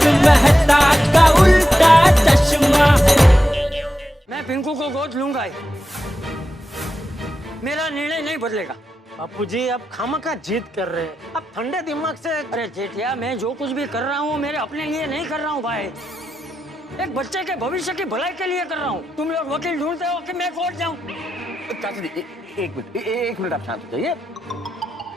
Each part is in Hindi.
तारक मेहता का उल्टा चश्मा। मैं पिंकू को गोद लूंगा ही। मेरा निर्णय नहीं बदलेगा। बापूजी आप खामखा जिद कर रहे हैं, आप ठंडे दिमाग से। अरे जेठिया, मैं जो कुछ भी कर रहा हूँ मेरे अपने लिए नहीं कर रहा हूँ भाई, एक बच्चे के भविष्य की भलाई के लिए कर रहा हूँ। तुम लोग वकील ढूंढते हो कि मैं कोर्ट जाऊँ? चाचा जी एक मिनट आप शांत हो जाइए।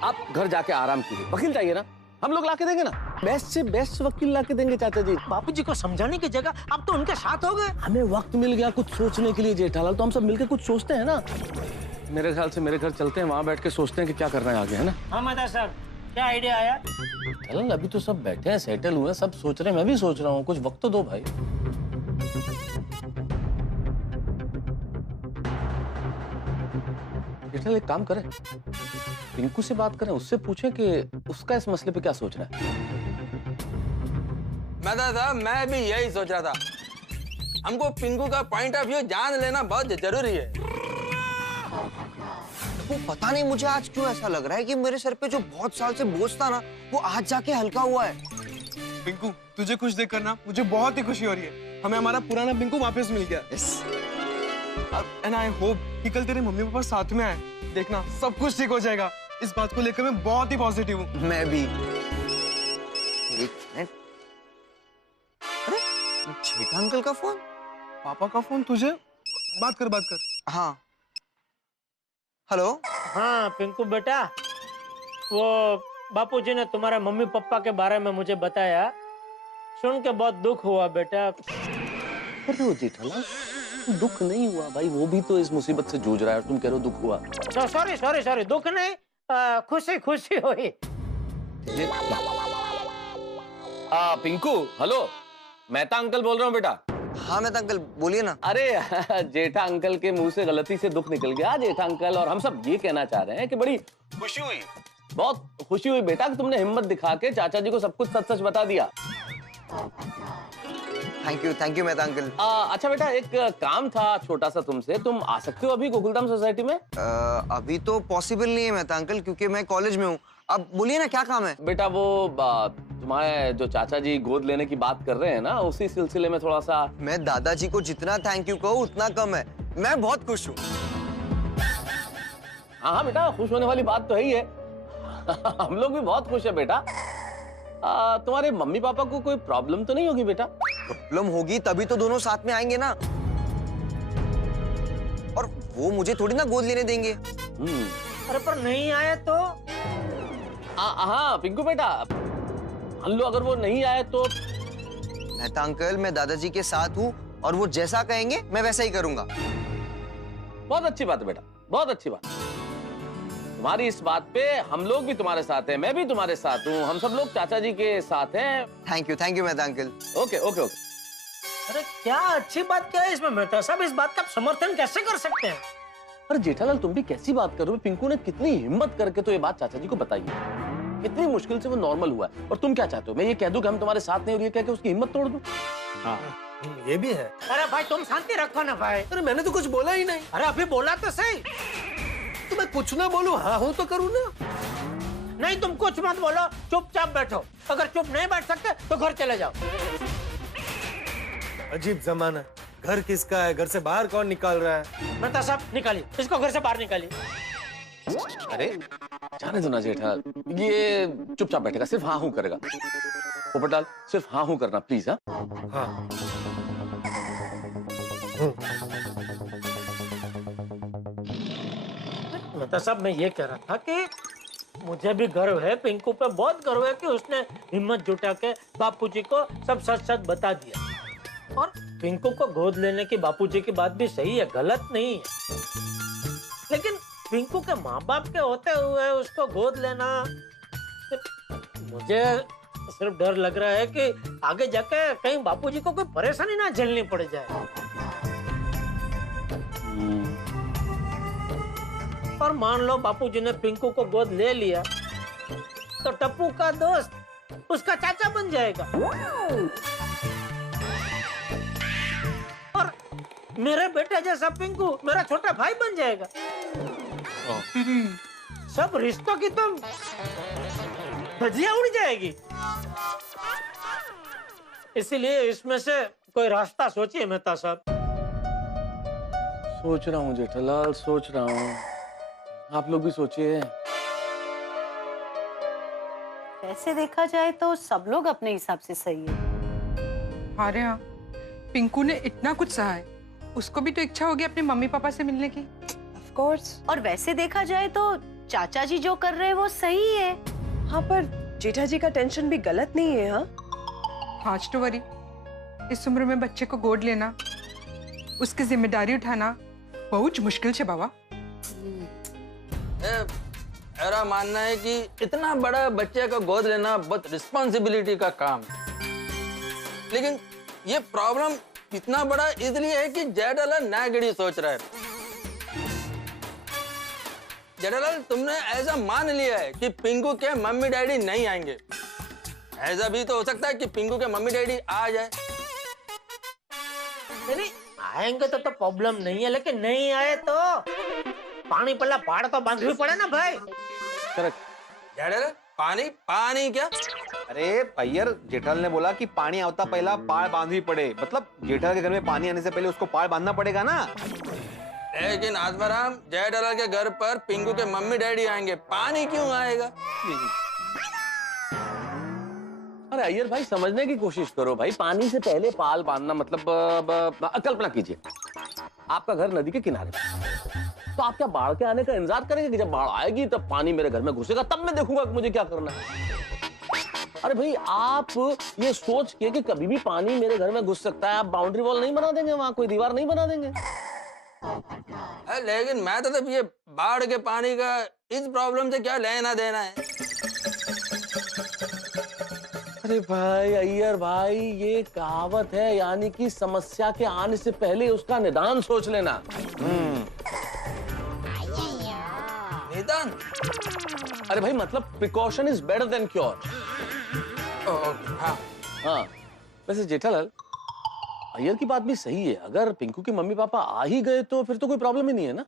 आप घर जाके आराम कीजिए, वकील चाहिए ना, हम लोग लाके देंगे ना, बेस्ट से बेस्ट वकील लाके देंगे चाचा जी। बापूजी को समझाने की जगह आप तो उनके साथ हो गए। हमें वक्त मिल गया कुछ सोचने के लिए जेठालाल, तो हम सब मिलकर कुछ सोचते हैं ना। मेरे ख्याल से मेरे घर चलते हैं, वहां बैठ के सोचते हैं कि क्या करना है आगे, है ना? हाँ मेहता साहब, क्या आइडिया आया? चल अभी तो सब बैठे हैं, सेटल हुए, सब सोच रहे हैं, मैं भी सोच रहा हूँ, कुछ वक्त तो दो भाई। जेठालाल एक काम करें, पिंकू से बात करें, उससे पूछें कि उसका इस मसले पे क्या सोच रहा है। मैं भी यही सोच रहा था। हमको पिंकू का पॉइंट ऑफ व्यू जान लेना बहुत जरूरी है। वो पता नहीं मुझे आज क्यों ऐसा लग रहा है कि मेरे सर पे जो बहुत साल से बोझ था ना, वो आज जाके हल्का हुआ है। पिंकू तुझे खुश देखकर ना मुझे बहुत ही खुशी हो रही है। हमें हमारा पुराना पिंकू वापस मिल गया। एंड आई होप कि कल तेरे मम्मी पापा साथ में आए, देखना सब कुछ ठीक हो जाएगा। इस बात को लेकर मैं बहुत ही पॉजिटिव हूँ। मैं भी। एक मिनट, अरे छेटा अंकल का फोन। पापा का फोन तुझे? बात कर। हाँ हेलो। हाँ पिंकू बेटा, वो बापूजी ने तुम्हारे मम्मी पापा के बारे में मुझे बताया, सुन के बहुत दुख हुआ बेटा। अरे वो जेठालाल, दुख नहीं हुआ भाई, वो भी तो इस मुसीबत से जूझ रहा है और तुम कह रहे हो दुख हुआ। सॉरी दुख नहीं, खुशी हुई। पिंकू हेलो, मेहता अंकल बोल रहा हूँ बेटा। हाँ मेहता अंकल बोलिए ना। अरे जेठा अंकल के मुंह से गलती से दुख निकल गया जेठा अंकल, और हम सब ये कहना चाह रहे हैं कि बड़ी खुशी हुई, बहुत खुशी हुई बेटा कि तुमने हिम्मत दिखा के चाचा जी को सब कुछ सच सच बता दिया। Thank you Mehta uncle. अच्छा बेटा, एक काम था छोटा सा तुमसे, तुम आ सकते हो अभी गोकुलधाम सोसाइटी में? अभी तो पॉसिबल नहीं है मेहता अंकल, क्योंकि मैं कॉलेज में हूँ। अब बोलिए ना क्या काम है? बेटा वो तुम्हारे जो चाचा जी गोद लेने की बात कर रहे हैं ना, उसी सिलसिले में थोड़ा सा। मैं दादाजी को जितना थैंक यू कहूँ उतना कम है। मैं बहुत खुश हूँ। हाँ बेटा, खुश होने वाली बात तो है ही है। हम लोग भी बहुत खुश है बेटा। तुम्हारे मम्मी पापा को कोई प्रॉब्लम तो नहीं होगी बेटा? प्रॉब्लम होगी तभी तो दोनों साथ में आएंगे ना, और वो मुझे थोड़ी ना गोद लेने देंगे। अरे पर नहीं आए तो? हाँ पिंकू बेटा, मान लो अगर वो नहीं आए तो? मेहता अंकल, मैं दादाजी के साथ हूँ और वो जैसा कहेंगे मैं वैसा ही करूंगा। बहुत अच्छी बात है बेटा, बहुत अच्छी बात। तुम्हारी इस बात पे हम लोग भी तुम्हारे साथ हैं, मैं भी तुम्हारे साथ हूँ, हम सब लोग चाचा जी के साथ हैं। Thank you Mehta uncle. Okay. अरे क्या अच्छी बात क्या है इसमें मेहता साहब, इस बात का समर्थन कैसे कर सकते हैं? अरे जेठालाल, तुम भी कैसी बात कर रहे हो? पिंकू ने कितनी हिम्मत करके तो ये बात चाचा जी को बताई है, कितनी मुश्किल से वो नॉर्मल हुआ है, और तुम क्या चाहते हो? मैं ये कह दूं कि हम तुम्हारे साथ नहीं, और ये कह के उसकी हिम्मत तोड़ दूं? हाँ ये भी है। अरे भाई तुम शांति रखो ना भाई। अरे मैंने तो कुछ बोला ही नहीं। अरे अभी बोला तो सही। तो मैं कुछ ना बोलूं, हाँ हूं तो करूं ना। नहीं तुम कुछ मत बोलो, चुपचाप बैठो। अगर चुप नहीं बैठ सकते तो घर चले जाओ। अजीब जमाना, घर किसका है, घर से बाहर कौन निकाल रहा है? मेहता साहब निकालिए इसको, घर से बाहर निकालिए। अरे जाने दो ना जेठालाल, ये चुपचाप बैठेगा, सिर्फ हाँ हूं करेगा। पोपटलाल, सिर्फ हाँ हूं करना प्लीज। हाँ मेहता साहब, मैं ये कह रहा था कि मुझे भी गर्व है, पिंकू पे बहुत गर्व है कि उसने हिम्मत जुटा के बापूजी को सब सच सच बता दिया, और पिंकू को गोद लेने की बापूजी की बात भी सही है, गलत नहीं है। लेकिन पिंकू के माँ बाप के होते हुए उसको गोद लेना, मुझे सिर्फ डर लग रहा है कि आगे जाके कहीं बापूजी को कोई परेशानी ना झेलनी पड़ जाए। और मान लो बापूजी ने पिंकू को गोद ले लिया तो टप्पू का दोस्त उसका चाचा बन जाएगा, और मेरे बेटे जैसा पिंकू मेरा छोटा भाई बन जाएगा। सब रिश्तों की तो धज्जियां उड़ जाएगी। इसीलिए इसमें से कोई रास्ता सोचिए मेहता साहब। सोच रहा हूँ जेठालाल, सोच रहा हूँ। आप लोग भी सोचिए। वैसे देखा जाए तो सब लोग अपने हिसाब से सही है। अरे हाँ, पिंकू ने इतना कुछ सहा है, उसको भी तो इच्छा होगी अपने मम्मी पापा से मिलने की। Of course. और वैसे देखा जाए तो चाचा जी जो कर रहे हैं वो सही है। हाँ, पर जेठा जी का टेंशन भी गलत नहीं है। हाँ, हाज तो वरी, इस उम्र में बच्चे को गोद लेना, उसकी जिम्मेदारी उठाना बहुत मुश्किल है बाबा। मेरा मानना है कि इतना बड़ा बच्चे का गोद लेना बहुत रिस्पॉन्सिबिलिटी का काम है। लेकिन ये प्रॉब्लम इतना बड़ा इसलिए है कि जेठालाल नागड़ी सोच रहा है। जेठालाल, तुमने ऐसा मान लिया है कि पिंकू के मम्मी डैडी नहीं आएंगे। ऐसा भी तो हो सकता है कि पिंकू के मम्मी डैडी आ जाए। नहीं, आएंगे तो प्रॉब्लम नहीं है, लेकिन नहीं आए तो पानी पल्ला पहाड़ तो बांधवी पड़े ना भाई। करेक्ट। जेठालाल, पानी पानी क्या? अरे अय्यर, जेठालाल ने बोला कि पानी आवता पहला पाड़ बांधवी पड़े, मतलब जेठालाल के घर में पानी आने से पहले उसको पाड़ बांधना पड़ेगा ना। लेकिन आत्माराम, जेठालाल के घर पर पिंकू के मम्मी डैडी आएंगे, पानी क्यों आएगा? अरे अय्यर भाई, समझने की कोशिश करो भाई। पानी से पहले पाल बांधना मतलब कल्पना कीजिए, आपका घर नदी के किनारे, तो आप क्या बाढ़ के आने का इंतजार करेंगे कि जब बाढ़ आएगी तब पानी मेरे घर में घुसेगा तब मैं देखूंगा कि मुझे क्या करना है? अरे भाई, आप ये सोच के कि कभी भी पानी मेरे घर में घुस सकता है, आप बाउंड्री वॉल नहीं बना देंगे, वहां कोई दीवार नहीं बना देंगे? लेकिन मैं तो ये बाढ़ के पानी का इस प्रॉब्लम से क्या लेना देना है? अरे भाई अय्यर भाई, ये कहावत है, यानी कि समस्या के आने से पहले उसका निदान सोच लेना। निदान? अरे भाई, मतलब precaution is better than cure. हाँ। हाँ, वैसे जेठालाल, अय्यर की बात भी सही है। अगर पिंकू के मम्मी पापा आ ही गए तो फिर तो कोई प्रॉब्लम ही नहीं है ना।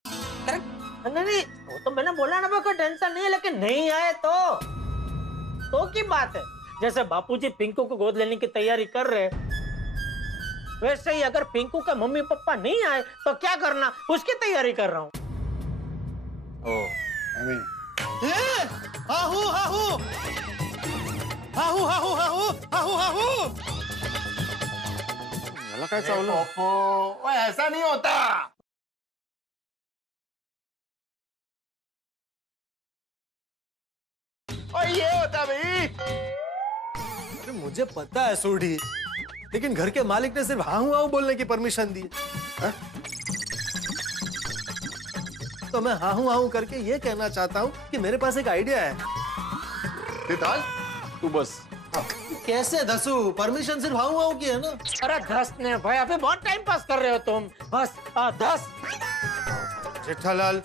नहीं, वो तो मैंने बोला ना, कोई टेंशन नहीं है, लेकिन नहीं आए तो की बात है। जैसे बापूजी पिंकू को गोद लेने की तैयारी कर रहे, वैसे ही अगर पिंकू के मम्मी पापा नहीं आए तो क्या करना, उसकी तैयारी कर रहा हूँ। हाहू हाहू हाहू हाहू हाहू हाहू हाहू। ऐसा नहीं होता। और ये होता भाई। अरे मुझे पता है सोढ़ी, लेकिन घर के मालिक ने सिर्फ हाहू हाहू बोलने की परमिशन दी। तो मैं हाहू हाहू करके ये कहना चाहता हूँ कि मेरे पास एक आइडिया है। तू बस। कैसे धसू? परमिशन सिर्फ हाहू हाहू की है ना। अरे धस ने भाई, अभी बहुत टाइम पास कर रहे हो तुम। बस धस। जेठालाल,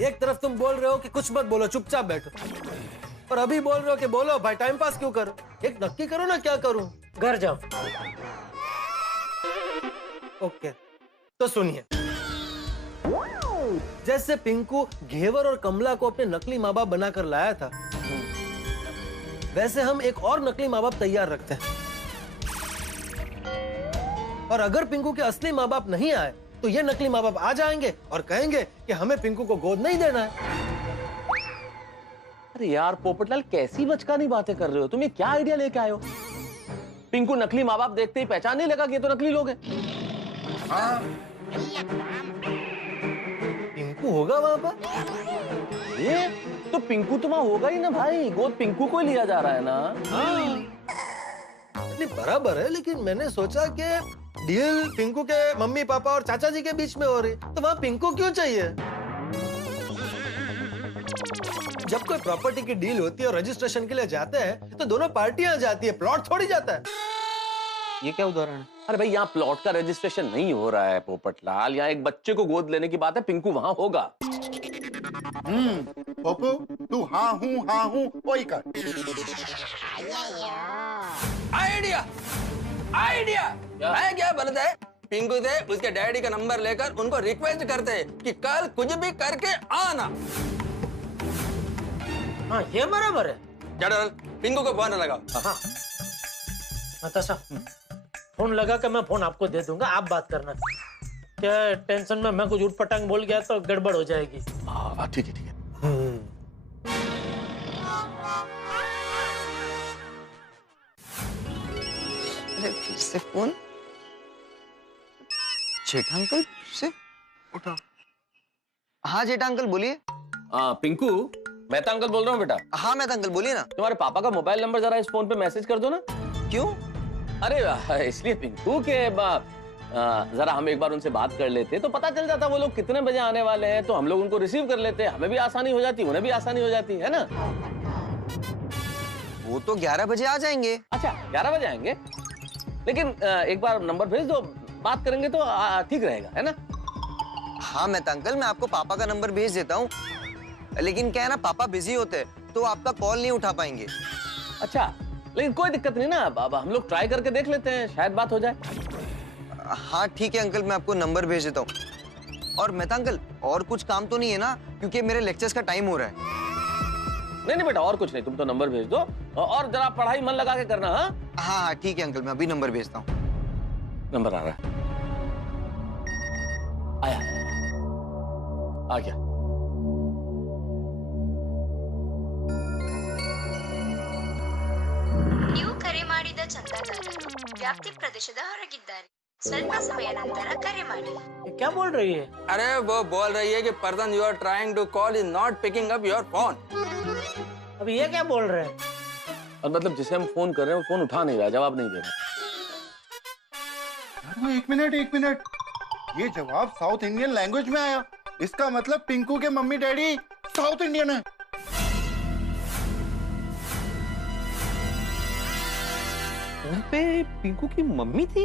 एक तरफ तुम बोल रहे हो कि कुछ मत बोलो, चुपचाप बैठो, और अभी बोल रहे हो कि बोलो भाई, टाइम पास क्यों करो? एक नक्की करो ना, क्या करूं? घर जाओ। ओके, तो सुनिए। जैसे पिंकू घेवर और कमला को अपने नकली माँ बाप बनाकर लाया था, वैसे हम एक और नकली माँ बाप तैयार रखते हैं। और अगर पिंकू के असली माँ बाप नहीं आए तो ये नकली माँ बाप आ जाएंगे और कहेंगे कि हमें पिंकू को गोद नहीं देना है। अरे यार पोपटलाल, कैसी बचकानी बातें कर रहे हो तुम? ये क्या आइडिया लेके आए हो? पिंकू नकली माँ बाप देखते ही पहचान नहीं लगा कि ये तो नकली लोग हैं। पिंकू होगा वहां पर? ये तो पिंकू तो वहां होगा ही ना भाई, गोद पिंकू को ही लिया जा रहा है ना। नहीं, बराबर है, लेकिन मैंने सोचा कि डील पिंकू के मम्मी पापा और चाचा जी के बीच में हो रही, तो वहां पिंकू क्यों चाहिए? जब कोई प्रॉपर्टी की डील होती है और रजिस्ट्रेशन के लिए जाते हैं तो दोनों पार्टियां जाती है, प्लॉट थोड़ी जाता है। ये क्या उदाहरण है? अरे भाई, यहाँ प्लॉट का रजिस्ट्रेशन नहीं हो रहा है पोपटलाल, यहाँ एक बच्चे को गोद लेने की बात है। पिंकू वहां होगा। पप्पू, तू हाँ हूँ वही कर। Idea idea. मैं क्या बोलता है, पिंकू से उसके डैडी का नंबर लेकर उनको रिक्वेस्ट करते हैं कि कल कुछ भी करके आना। हाँ, ये बराबर है। जेठालाल, पिंकू को फोन लगाओ। हाँ। नताशा, फोन लगा के मैं फोन आपको दे दूंगा, आप बात करना। क्या टेंशन में मैं कुछ उठपटांग बोल गया तो गड़बड़ हो जाएगी। हाँ ठीक है ठीक है। अरे फिर से फोन। जेठा अंकल से उठा। हाँ जेठा अंकल बोलिए। पिंकू, मेहता अंकल बोल रहा हूँ बेटा। हाँ मेहता अंकल बोलिए ना। तुम्हारे पापा का मोबाइल नंबर जरा इस फोन पे मैसेज कर दो ना। क्यों? अरे इसलिए पिंकू के जरा हम एक बार उनसे बात कर लेते तो पता चल जाता वो लोग कितने बजे आने वाले हैं, तो हम लोग उनको रिसीव कर लेते, हमें भी आसानी हो जाती, उन्हें भी आसानी हो जाती है ना। वो तो 11 बजे आ जाएंगे। अच्छा 11 बजे आएंगे, लेकिन एक बार नंबर भेज दो, बात करेंगे तो ठीक रहेगा, है ना। हाँ मेहता अंकल, मैं आपको पापा का नंबर भेज देता हूँ, लेकिन क्या है ना, पापा बिजी होते हैं तो आपका कॉल नहीं उठा पाएंगे। अच्छा, लेकिन कोई दिक्कत नहीं ना, अब हम लोग ट्राई करके देख लेते हैं, शायद बात हो जाए। हाँ ठीक है अंकल, मैं आपको नंबर भेज देता हूँ। और मेहता अंकल, और कुछ काम तो नहीं है ना, क्योंकि मेरे लेक्चर्स का टाइम हो रहा है। नहीं नहीं बेटा, और कुछ नहीं, तुम तो नंबर भेज दो और जरा पढ़ाई मन लगा के करना। हाँ हाँ ठीक है अंकल, मैं अभी नंबर भेजता हूँ। नंबर आ रहा है, आया आ गया। ನೀವು ಕರೆ ಮಾಡಿದ ಚಂದಾದಾರರು ವ್ಯಾಪ್ತಿ ಪ್ರದೇಶದ ಹೊರಗಿದ್ದಾರೆ, ಸ್ವಲ್ಪ ಸಮಯ ನಂತರ ಕರೆ ಮಾಡಿ। क्या बोल रही है? अरे वो बोल रही है कि person you are trying to call is not picking up your phone. अब ये क्या बोल रहे हैं? और मतलब जिसे हम फोन कर रहे हैं वो फोन उठा नहीं रहा, जवाब नहीं दे रहा। एक मिनट, ये जवाब साउथ इंडियन लैंग्वेज में आया, इसका मतलब पिंकू के मम्मी डैडी साउथ इंडियन है। वहाँ पे पिंकू की मम्मी थी।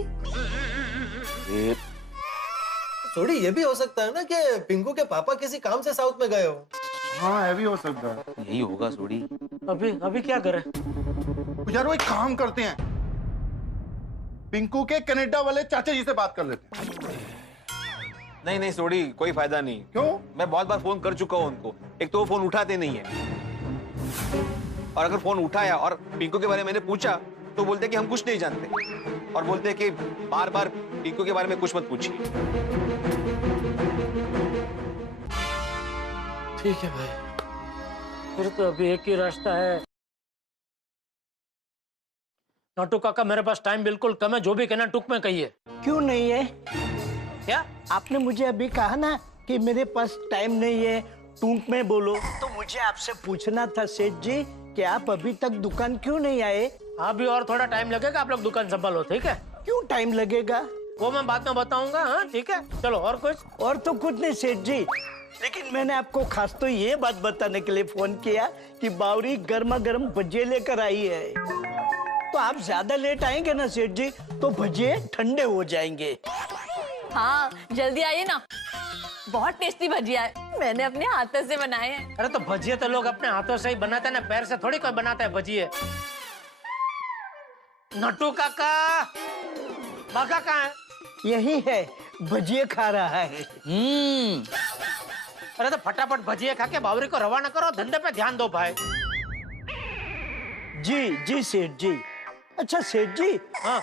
थोड़ी ये भी हो सकता है ना कि पिंकू के पापा किसी काम से साउथ में गए हो। हाँ ये भी हो सकता है। यही होगा सोडी। अभी क्या करें? यार वो एक काम करते हैं, पिंकू के कनाडा वाले चाचा जी से बात कर लेते हैं। नहीं सोडी, कोई फायदा नहीं। क्यों? मैं बहुत बार फोन कर चुका हूँ उनको, एक तो वो फोन उठाते नहीं है, और अगर फोन उठाया और पिंकू के बारे में मैंने पूछा तो बोलते कि हम कुछ नहीं जानते, और बोलते कि बार बार पिंकू के बारे में कुछ मत पूछिए। ठीक है भाई, फिर तो अभी एक ही रास्ता है। नाटू काका, मेरे पास टाइम बिल्कुल कम है, जो भी कहना टुक में कहिए। क्यों नहीं है? क्या आपने मुझे अभी कहा ना कि मेरे पास टाइम नहीं है, टूक में बोलो, तो मुझे आपसे पूछना था सेठ जी कि आप अभी तक दुकान क्यों नहीं आए? अभी और थोड़ा टाइम लगेगा, आप लोग दुकान संभालो, ठीक है? क्यों टाइम लगेगा? वो मैं बाद में बताऊंगा। हाँ ठीक है, चलो। और कुछ? और तो कुछ नहीं सेठ जी, लेकिन मैंने आपको खास तो ये बात बताने के लिए फोन किया कि बावरी गर्मा गर्म भजिए लेकर आई है। तो आप ज्यादा लेट आएंगे ना सेठ जी, तो भजिए ठंडे हो जाएंगे। हाँ जल्दी आइए ना, बहुत टेस्टी भजिया है, मैंने अपने हाथों से बनाए हैं। अरे तो भजिए तो लोग अपने हाथों से ही बनाते हैं ना, पैर से थोड़ी कोई बनाता है भजिए। नट्टू काका, बाका कहाँ है? यही है, भजिए खा रहा है। अरे तो फटाफट भजिए खा के बावरी को रवाना करो, धंधे पे ध्यान दो भाई। जी सेठ जी। अच्छा सेठ जी, हाँ,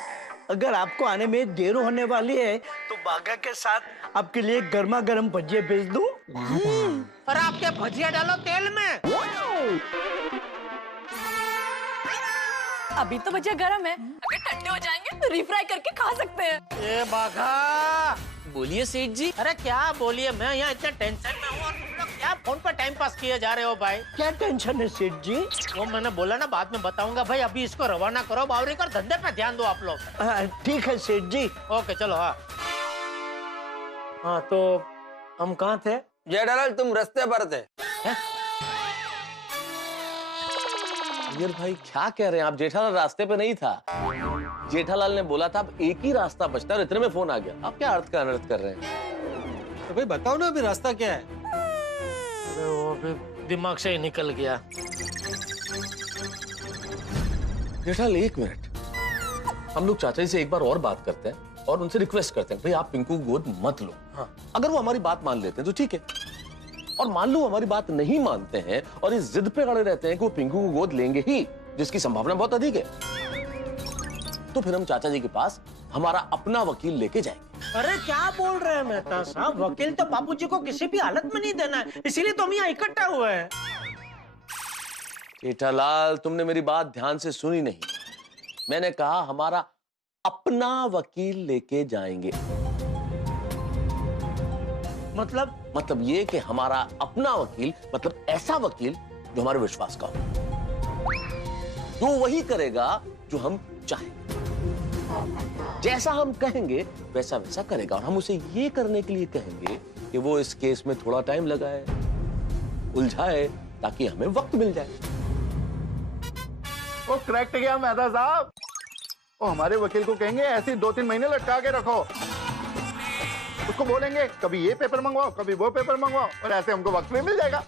अगर आपको आने में देर होने वाली है तो बागा के साथ आपके लिए गर्मा गर्म भजिए भेज दूं? और आपके भजिया डालो तेल में। अभी तो भजिया गर्म है, अगर ठंडे हो जाएंगे तो रिफ्राई करके खा सकते हैं। ए बाघा, बोलिए सेठ जी। अरे क्या बोलिए, मैं यहाँ इतने टेंशन में हूँ और तुम लोग क्या फोन पर टाइम पास किए जा रहे हो भाई? क्या टेंशन है सेठ जी? वो मैंने बोला ना बाद में बताऊंगा भाई, अभी इसको रवाना करो बावरी कर, धंधे पे ध्यान दो आप लोग। ठीक है सेठ जी। ओके चलो। हाँ तो हम कहाँ थे? जेठालाल तुम रास्ते पर थे। अय्यर भाई क्या कह रहे हैं आप? जेठालाल रास्ते पे नहीं था, जेठालाल ने बोला था अब एक ही रास्ता बचता है और इतने में फोन आ गया। आप क्या अर्थ का अनर्थ कर रहे हैं? तो भाई बताओ ना अभी रास्ता क्या है? अरे वो भी दिमाग से ही निकल गया। जेठालाल एक मिनट, हम लोग चाचा जी से एक बार और बात करते हैं और उनसे रिक्वेस्ट करते हैं भाई आप पिंकू को गोद मत लो। हाँ, अगर वो हमारी बात मान लेते हैं तो ठीक है, और मान लो हमारी बात नहीं मानते हैं और इस जिद पे अड़े रहते हैं कि वो पिंकू को गोद लेंगे ही, जिसकी संभावना बहुत अधिक है, तो फिर हम चाचा जी के पास हमारा अपना वकील लेके जाएंगे। अरे क्या बोल रहे हैं मेहता साहब, वकील तो बापूजी को किसी भी हालत में नहीं देना है, इसीलिए तो हम यहाँ इकट्ठा हुए हैं। जेठालाल, तुमने मेरी बात ध्यान से सुनी नहीं। मैंने कहा हमारा अपना वकील लेके जाएंगे। मतलब ये कि हमारा अपना वकील, मतलब ऐसा वकील जो हमारे विश्वास का हो, जो वही करेगा जो हम चाहेंगे, जैसा हम कहेंगे वैसा वैसा करेगा। और हम उसे ये करने के लिए कहेंगे कि वो इस केस में थोड़ा टाइम लगाए, उलझाए, ताकि हमें वक्त मिल जाए। वो करेक्ट गया मेहता साहब। वो हमारे वकील को कहेंगे ऐसे 2-3 महीने लटका के रखो। उसको बोलेंगे कभी ये पेपर मंगवाओ, कभी वो पेपर मंगवाओ, और ऐसे हमको वक्त भी मिल जाएगा।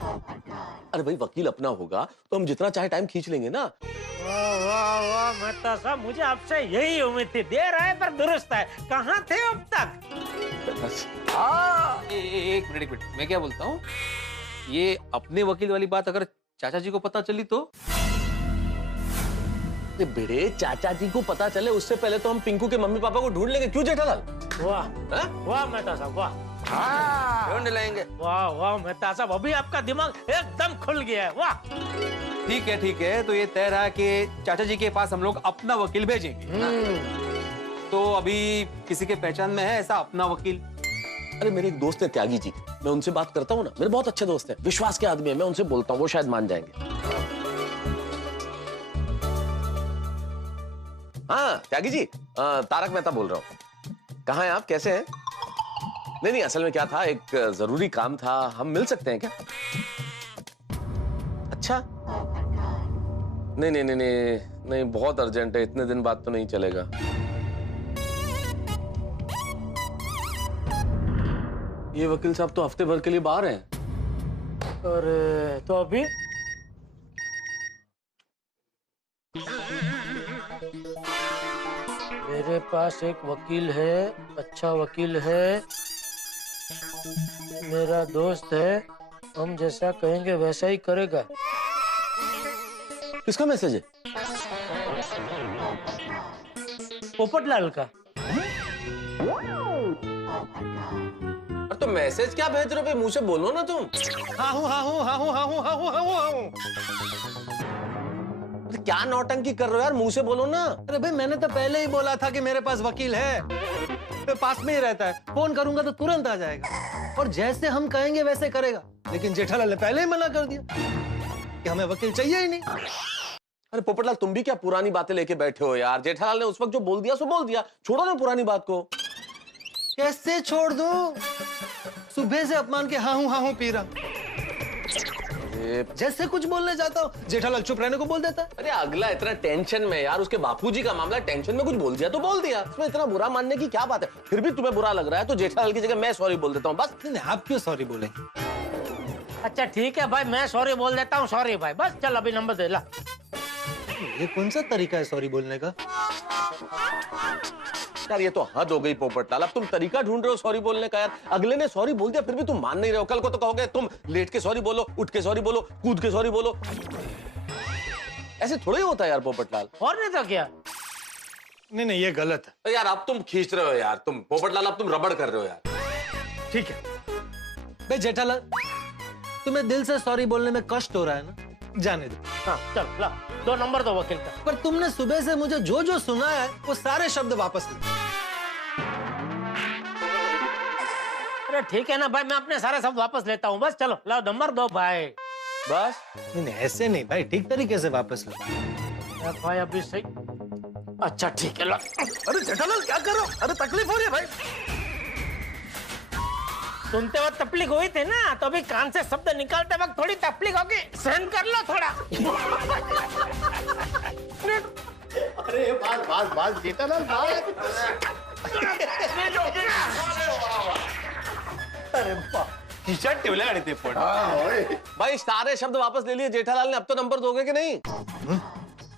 अरे भाई, वकील अपना होगा तो हम जितना चाहे टाइम खींच लेंगे ना। वाह वाह वाह मेहता साहब, मुझे आपसे यही उम्मीद थी। देर है पर दुरुस्त है। कहाँ थे अब तक? एक मिनट, मैं क्या बोलता हूँ, ये अपने वकील वाली बात अगर चाचा जी को पता चली तो? बेड़े, चाचा जी को पता चले उससे पहले तो हम पिंकू के मम्मी पापा को ढूंढ लेंगे। क्यों जेठालाल? वाह वाह मेहता साहब, वाह। ढूंढ लेंगे। वाह वाह मेहता साहब, अभी आपका दिमाग एकदम खुल गया है। वाह, ठीक है, तो ये तय रहा कि चाचा जी के पास हम लोग अपना वकील भेजेंगे। तो अभी किसी के पहचान में है ऐसा अपना वकील? अरे मेरे एक दोस्त है त्यागी जी, मैं उनसे बात करता हूँ ना। मेरे बहुत अच्छे दोस्त हैं, विश्वास के आदमी है। मैं उनसे बोलता हूँ, वो शायद मान जाएंगे। हाँ त्यागी जी, तारक मेहता बोल रहा हूँ। कहाँ हैं आप, कैसे हैं? नहीं, असल में क्या था, एक जरूरी काम था। हम मिल सकते हैं क्या? अच्छा, नहीं, बहुत अर्जेंट है, इतने दिन बाद तो नहीं चलेगा। ये वकील साहब तो हफ्ते भर के लिए बाहर हैं। अरे तो अभी? मेरे पास एक वकील है, अच्छा वकील है, मेरा दोस्त है, हम जैसा कहेंगे वैसा ही करेगा। किसका मैसेज है? पोपटलाल का। तो मैसेज क्या भेज रहे हो भाई, मुंह से बोलो ना तुम। क्या नौटंकी कर रहे हो यार, मुंह से बोलो ना। अरे भाई, मैंने तो पहले ही बोला था कि मेरे पास वकील है, तो पास में ही रहता है, फोन करूंगा तो तुरंत आ जाएगा और जैसे हम कहेंगे वैसे करेगा। लेकिन जेठालाल ने पहले ही मना कर दिया कि हमें वकील चाहिए ही नहीं। अरे पोपटलाल, तुम भी क्या पुरानी बातें लेके बैठे हो यार। जेठालाल ने उस वक्त जो बोल दिया सो बोल दिया, छोड़ो ना पुरानी बात को। कैसे छोड़ दूं? सुबह से अपमान के हाँ हूं पी रहा। जैसे कुछ बोलने जाता हूँ जेठालाल चुप रहने को बोल देता है। अरे अगला इतना टेंशन में यार, उसके बापूजी का मामला, टेंशन में कुछ बोल दिया तो बोल दिया, इसमें इतना बुरा मानने की क्या बात है? फिर भी तुम्हें बुरा लग रहा है तो जेठालाल की जगह मैं सॉरी बोल देता हूँ बस। नहीं, आप क्यों सॉरी बोलेंगे? अच्छा ठीक है भाई, मैं सॉरी बोल देता हूँ। सॉरी भाई, बस चल अभी नंबर दे ला। ये कौन सा तरीका है सॉरी बोलने का? यार ये तो हद हो गई पोपटलाल, अब तुम तरीका ढूंढ रहे हो सॉरी बोलने का। यार अगले ने सॉरी बोल दिया फिर भी तुम मान नहीं रहे हो। कल को तो कहोगे तुम लेट के सॉरी बोलो, उठ के सॉरी बोलो, कूद के सॉरी बोलो। ऐसे थोड़ा ही होता है यार पोपटलाल। और नहीं तो क्या? नहीं, ये गलत है। तो यार अब तुम खींच रहे हो यार, तुम पोपटलाल अब तुम रबड़ कर रहे हो यार। ठीक है भाई जेठालाल, तुम्हें दिल से सॉरी बोलने में कष्ट हो रहा है ना, जाने दो। हाँ चल ला, 2 नंबर दो वकील का। पर तुमने सुबह से मुझे जो जो सुनाया है वो सारे शब्द वापस ले। अरे ठीक है ना भाई, मैं अपने सारे शब्द वापस लेता हूँ। बस चलो ला नंबर 2 भाई। बस नहीं, ऐसे नहीं भाई, ठीक तरीके से वापस लो भाई। अभी सही। अच्छा ठीक है ला। अरे जेठालाल क्या कर रहे हो? अरे तकलीफ हो रही है भाई। सुनते वक्त तकलीफ हुई थी ना, तो अभी कान से शब्द निकालते वक्त थोड़ी तकलीफ होगी, सहन कर लो थोड़ा। अरे बास जेठालाल अरे खिचट टेवले गाड़ी ते पण। भाई सारे शब्द वापस ले लिए जेठालाल ने, अब तो नंबर दोगे कि नहीं?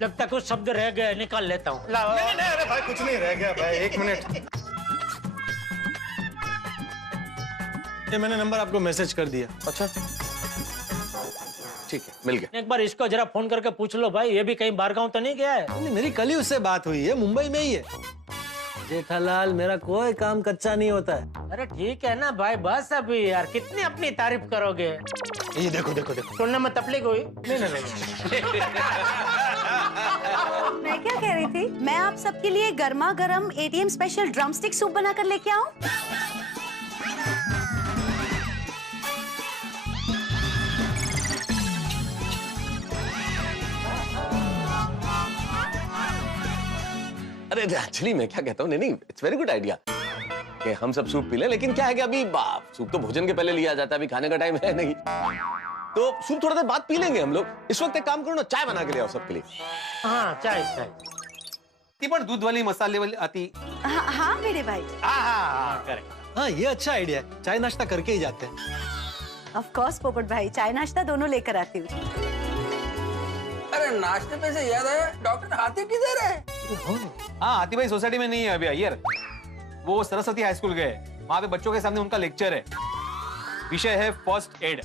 जब तक कुछ शब्द रह गए निकाल लेता हूँ। नहीं, अरे भाई कुछ नहीं रह गया भाई, 1 मिनट। ये मैंने नंबर आपको मैसेज कर दिया। अच्छा ठीक है, मिल गया। एक बार इसको जरा फोन करके पूछ लो भाई, ये भी कहीं बाहर गाँव तो नहीं गया है? नहीं, मेरी कल ही उससे बात हुई है, मुंबई में ही है। जेठालाल, मेरा कोई काम कच्चा नहीं होता है। अरे ठीक है ना भाई, बस अभी यार कितनी अपनी तारीफ करोगे? ये देखो देखो देखो, सुनने में तकलीफ हुई? नहीं नहीं नहीं। मैं क्या कह रही थी, मैं आप सबके लिए गर्मा गर्म ATM special drum stick soup बनाकर लेके आऊं? अरे एक्चुअली मैं क्या कहता हूँ, नहीं इट्स वेरी गुड आइडिया कि हम सब सूप पी लें, लेकिन क्या है कि अभी सूप तो भोजन के पहले लिया जाता है, अभी खाने का टाइम है नहीं, तो सूप थोड़ा देर बाद पी लेंगे हम लोग। इस वक्त एक काम करो ना, चाय बना के ले आओ सबके लिए। हाँ चाय चाय। ती पण दूध वाली मसाले वाली आती। हाँ मेरे भाई। करेक्ट। हाँ ये अच्छा आइडिया है, चाय नाश्ता करके ही जाते हैं। ऑफ कोर्स पोपट भाई, चाय नाश्ता दोनों लेकर आती हूँ। अरे नाश्ते पे से याद आया, डॉक्टर हाथी किधर है? हाँ, हाथी भाई सोसाइटी में नहीं है अभी अय्यर, वो सरस्वती हाई स्कूल गए, वहाँ पे बच्चों के सामने उनका लेक्चर है, विषय है फर्स्ट एड।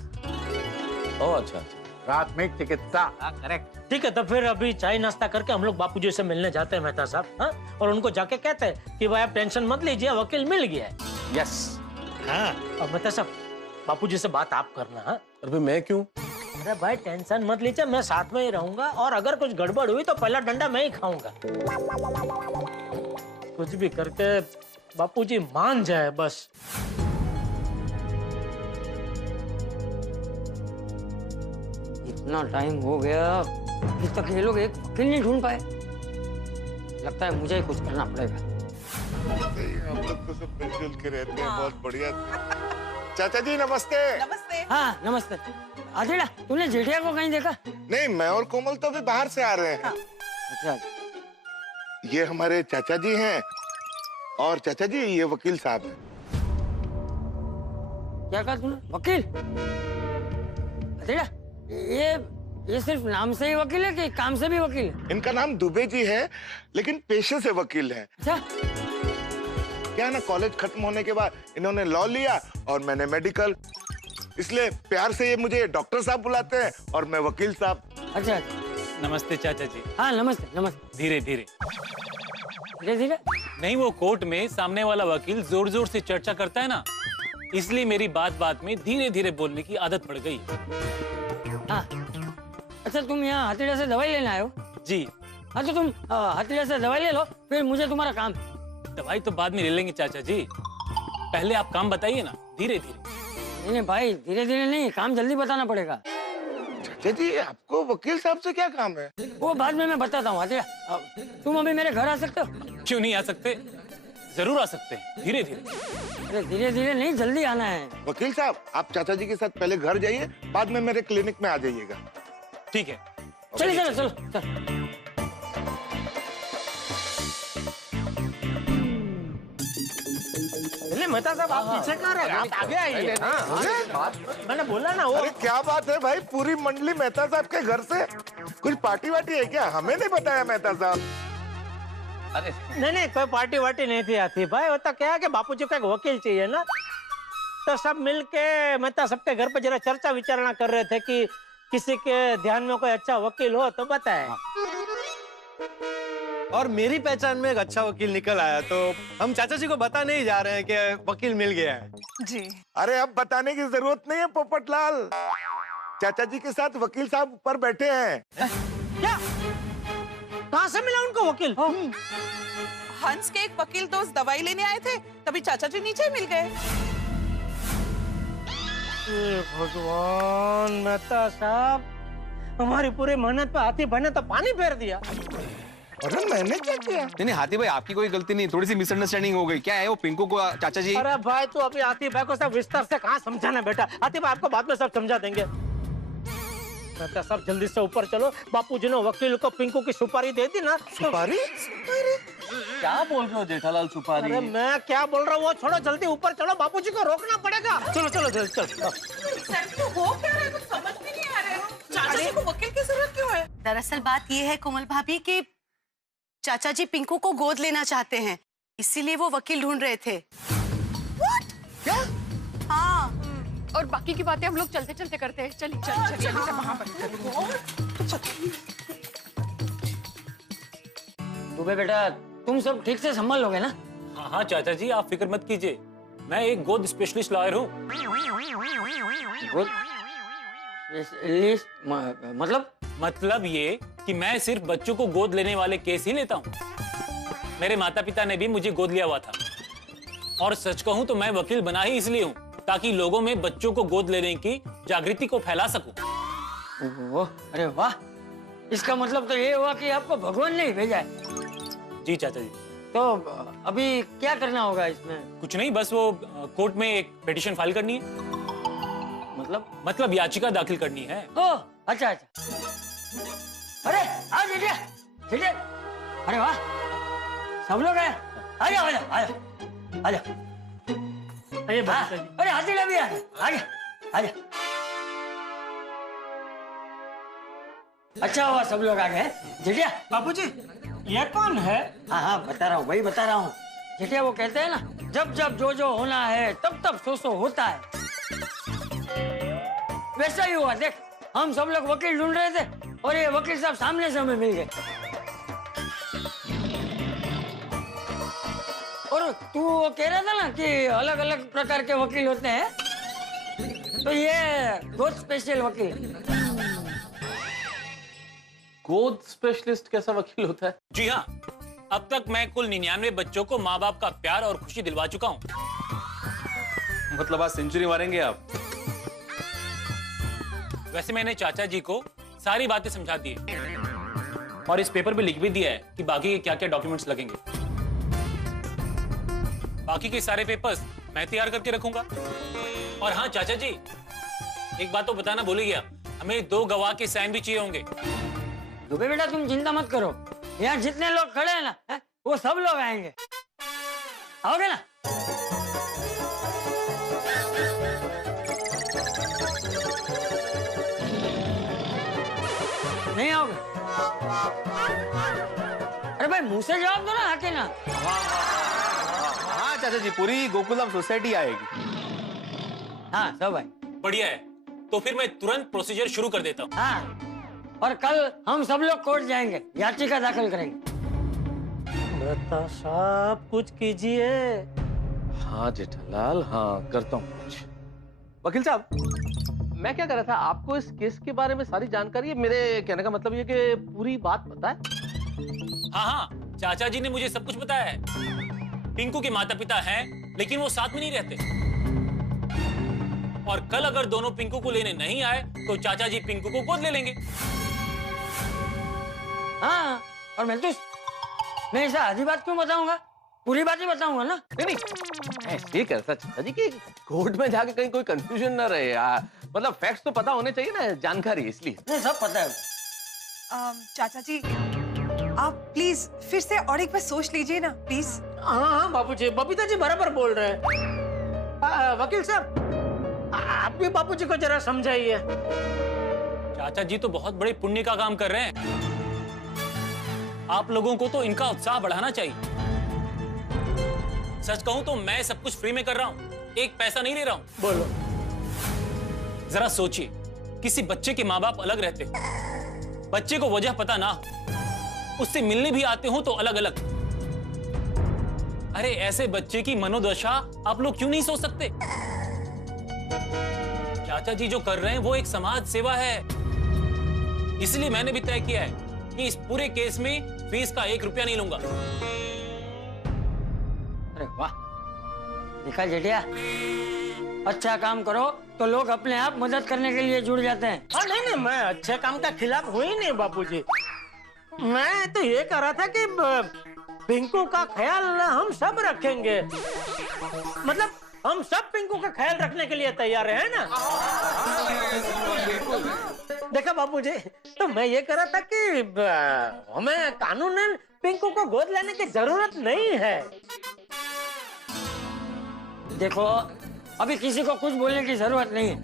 ओह अच्छा, प्राथमिक चिकित्सा। करेक्ट। ठीक है, तो फिर अभी चाय नाश्ता करके हम लोग बापूजी से मिलने जाते हैं मेहता साहब। हाँ, और उनको जाके कहते हैं कि भाई आप टेंशन मत लीजिए, वकील मिल गया है। यस। हाँ, और मेहता साहब बापूजी से बात आप करना। हाँ, अरे मैं क्यों? अरे भाई टेंशन मत लीजिए, मैं साथ में ही रहूंगा, और अगर कुछ गड़बड़ हुई तो पहला डंडा मैं ही खाऊंगा। कुछ भी करके बापूजी मान जाए बस। इतना टाइम हो गया, अभी तक ये लोग एक वकील नहीं ढूंढ पाए। लगता है मुझे ही कुछ करना पड़ेगा। हम लोग तो सब मिलजुल के रहते हैं, बहुत बढ़िया। चाचा जी नमस्ते। नमस्ते। हाँ नमस्ते। आदिला, तूने जेठिया को कहीं देखा? नहीं, मैं और कोमल तो अभी बाहर से आ रहे हैं। अच्छा। ये हमारे चाचा जी हैं, और चाचा जी ये वकील साहब हैं। क्या कहा तूने? वकील? आदिला, ये सिर्फ नाम से ही वकील है कि काम से भी वकील है? इनका नाम दुबे जी है, लेकिन पेशे से वकील हैं। अच्छा। क्या ना, कॉलेज खत्म होने के बाद इन्होंने लॉ लिया और मैंने मेडिकल, इसलिए प्यार से ये मुझे डॉक्टर साहब बुलाते हैं और मैं वकील साहब। अच्छा। नमस्ते चाचा जी। हाँ नमस्ते नमस्ते। धीरे धीरे। धीरे धीरे? नहीं, वो कोर्ट में सामने वाला वकील जोर जोर से चर्चा करता है ना, इसलिए मेरी बात बात में धीरे धीरे बोलने की आदत पड़ गई। हाँ। अच्छा, तुम यहाँ हथेली से दवाई लेने आए हो? जी। हाँ तो तुम हथेली से दवाई ले लो, फिर मुझे तुम्हारा काम। दवाई तो बाद में ले लेंगे चाचा जी, पहले आप काम बताइए ना, धीरे धीरे। नहीं भाई, धीरे धीरे नहीं, काम जल्दी बताना पड़ेगा। चाचा जी आपको वकील साहब से क्या काम है? वो बाद में मैं बताता हूँ। तुम अभी मेरे घर आ सकते हो? क्यों नहीं आ सकते, जरूर आ सकते हैं, धीरे धीरे। अरे धीरे धीरे नहीं, जल्दी आना है। वकील साहब, आप चाचा जी के साथ पहले घर जाइए, बाद में मेरे क्लिनिक में आ जाइएगा। ठीक है, चलो चलो चलो चलो। मेहता साहब आप पीछे कहाँ रह गए? आप आगे आइए। मैंने बोला ना वो। अरे क्या बात है भाई, पूरी मंडली मेहता साहब के घर से? कुछ पार्टी वार्टी है क्या? हमें नहीं बताया मेहता साहब। अरे नहीं, कोई पार्टी वार्टी नहीं थी आती भाई, होता क्या है कि बापूजी को एक वकील चाहिए ना, तो सब मिलके मेहता सबके घर पे जरा चर्चा विचारणा कर रहे थे कि किसी के ध्यान में कोई अच्छा वकील हो तो बताए। और मेरी पहचान में एक अच्छा वकील निकल आया, तो हम चाचा जी को बता नहीं जा रहे हैं कि वकील मिल गया है। जी। अरे अब बताने की जरूरत नहीं है पोपटलाल, चाचा जी के साथ वकील साहब ऊपर बैठे हैं। क्या? कहाँ से मिला उनको वकील? हंस के एक वकील दोस्त दवाई लेने आए थे, तभी चाचा जी नीचे मिल गए। भगवान, मेहता साहब हमारी पूरी मेहनत पे हाथी भाई ने तो पानी फेर दिया। अरे मैंने क्या किया? नहीं हाथी भाई, आपकी कोई गलती नहीं, थोड़ी सी मिसअंडरस्टैंडिंग हो गई। क्या है वो पिंकू को चाचा जी? अरे भाई तू अभी हाथी भाई को सब विस्तार से कहाँ समझाना बेटा, हाथी भाई आपको बाद में सब समझा देंगे। मेहता साहब जल्दी से ऊपर चलो, बापूजी ने वकील को पिंकू की सुपारी दे दी ना। सुपारी? क्या बोल रहे हो जेठालाल, सुपारी? अरे मैं क्या बोल रहा हूँ वो छोड़ो, जल्दी ऊपर चलो, बापूजी को रोकना पड़ेगा। चलो चलो जल्दी चलो। सर तो हो क्या रहा है, कुछ समझ में नहीं आ रहा है। चाचा जी को वकील की जरूरत क्यों है? दरअसल बात ये है कोमल भाभी कि चाचा जी पिंकू को गोद लेना चाहते हैं, इसीलिए वो वकील ढूंढ रहे थे। क्या? हाँ, और बाकी की बातें हम लोग चलते चलते करते हैं। चलिए चलिए चलिए अभी वहां पर दुबे बेटा तुम सब ठीक से संभाल लोगे ना? हाँ हाँ चाचा जी, आप फिक्र मत कीजिए, मैं एक गोद स्पेशलिस्ट लॉयर हूँ। मतलब ये कि मैं सिर्फ बच्चों को गोद लेने वाले केस ही लेता हूँ। मेरे माता पिता ने भी मुझे गोद लिया हुआ था, और सच कहूँ तो मैं वकील बना ही इसलिए हूँ ताकि लोगों में बच्चों को गोद लेने की जागृति को फैला सकूं। अरे वाह, इसका मतलब तो ये हुआ कि आपको भगवान ने ही भेजा है। जी चाचा जी। तो अभी क्या करना होगा इसमें? कुछ नहीं, बस वो कोर्ट में एक पिटीशन फाइल करनी है। मतलब याचिका दाखिल करनी है। ओह अच्छा अच्छा। अरे आ जेठिया, जेठिया, अरे वाह सब लोग आए। आजा आजा आजा आजा। अरे हाथी भी आजा आजा आजा। अच्छा हुआ सब लोग आ गए। जेठिया बाबूजी ये कौन है? हाँ हाँ बता रहा हूँ भाई, बता रहा हूँ। जेठिया वो कहते हैं ना, जब जब जो होना है तब तब सो होता है। वैसा ही हुआ। देख हम सब लोग वकील ढूंढ रहे थे और ये वकील साहब सामने से हमें मिल गए। और तू वो कह रहा था ना कि अलग अलग प्रकार के वकील होते हैं, तो ये गोद स्पेशल वकील। गोद स्पेशलिस्ट कैसा वकील होता है? जी हाँ, अब तक मैं कुल 99 बच्चों को माँ बाप का प्यार और खुशी दिलवा चुका हूँ। मतलब आज सेंचुरी मारेंगे आप? वैसे मैंने चाचा जी को सारी बातें समझा दी है और इस पेपर पे लिख भी दिया है कि बाकी के क्या क्या डॉक्यूमेंट्स लगेंगे। बाकी के सारे पेपर्स मैं तैयार करके रखूंगा। और हाँ चाचा जी, एक बात तो बताना भूल ही गया, हमें 2 गवाह के साइन भी चाहिए होंगे। दुबे बेटा तुम चिंता मत करो, यहाँ जितने लोग खड़े हैं ना वो सब लोग आएंगे। आओगे ना? नहीं आओगे? अरे भाई मुंह से जवाब दो ना, आके ना। हाँ चाचा जी, पूरी गोकुलम सोसाइटी आएगी। हाँ सब आए। बढ़िया है, तो फिर मैं तुरंत प्रोसीजर शुरू कर देता हूँ। हाँ, और कल हम सब लोग कोर्ट जाएंगे, याचिका दाखिल करेंगे। बता साहब कुछ कीजिए। हाँ जेठालाल, हाँ करता हूँ कुछ। वकील साहब, मैं क्या कर रहा था, आपको इस केस के बारे में सारी जानकारी है? मेरे कहने का मतलब ये कि पूरी बात पता है? हाँ हाँ, चाचा जी ने मुझे सब कुछ बताया है। पिंकू के माता पिता हैं, लेकिन वो साथ में नहीं रहते। और कल अगर दोनों पिंकू को लेने नहीं आए तो चाचा जी पिंकू को गोद ले लेंगे। हाँ, और मैं ऐसा आधी बात क्यों बताऊंगा, पूरी बात ही बताऊंगा ना। नहीं ऐसे कैसा चाचा जी कि कोर्ट में जाके कहीं कोई कंफ्यूजन ना रहे यार। मतलब फैक्ट्स तो पता होने चाहिए ना, जानकारी इसलिए। नहीं सब पता है। चाचा जी आप प्लीज फिर से और एक बार सोच लीजिए ना प्लीज। हाँ बाबूजी, बबीता जी बराबर बोल रहे हैं। वकील साहब आप भी बाबूजी को जरा समझाइए। चाचा जी तो बहुत बड़े पुण्य का काम कर रहे हैं, आप लोगों को तो इनका उत्साह बढ़ाना चाहिए। सच कहूं तो मैं सब कुछ फ्री में कर रहा हूं, एक पैसा नहीं ले रहा हूं। बोलो। जरा सोचिए, किसी बच्चे के माँ बाप अलग रहते, बच्चे को वजह पता ना हो, उससे मिलने भी आते हो तो अलग अलग। अरे ऐसे बच्चे की मनोदशा आप लोग क्यों नहीं सोच सकते? चाचा जी जो कर रहे हैं वो एक समाज सेवा है। इसलिए मैंने भी तय किया है कि इस पूरे केस में फीस का 1 रुपया नहीं लूंगा। अरे वाह, देखा जेठिया, अच्छा काम करो तो लोग अपने आप मदद करने के लिए जुड़ जाते हैं। हाँ नहीं, मैं अच्छे काम का खिलाफ हुई नहीं बापूजी। मैं तो ये कह रहा था कि पिंकू का ख्याल हम सब रखेंगे। मतलब हम सब पिंकू का ख्याल रखने के लिए तैयार है ना? देखा बापूजी, तो मैं ये कह रहा था कि हमें कानूनन पिंकू को गोद लेने की जरूरत नहीं है। देखो अभी किसी को कुछ बोलने की जरूरत नहीं है,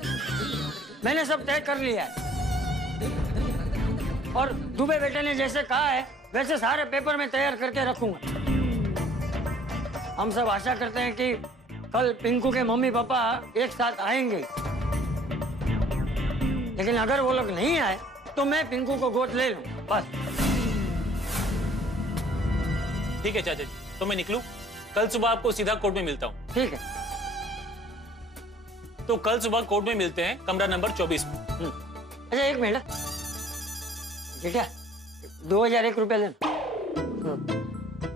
मैंने सब तय कर लिया है। और दुबे बेटे ने जैसे कहा है वैसे सारे पेपर में तैयार करके रखूंगा। हम सब आशा करते हैं कि कल पिंकू के मम्मी पापा एक साथ आएंगे लेकिन अगर वो लोग नहीं आए तो मैं पिंकू को गोद ले लूं, बस। ठीक है चाचा जी, तो मैं निकलूं? कल सुबह आपको सीधा कोर्ट में मिलता हूँ। ठीक है। तो कल सुबह कोर्ट में मिलते हैं, कमरा नंबर 24 में। अच्छा एक मिनट, बेटा 2001 रुपया ले।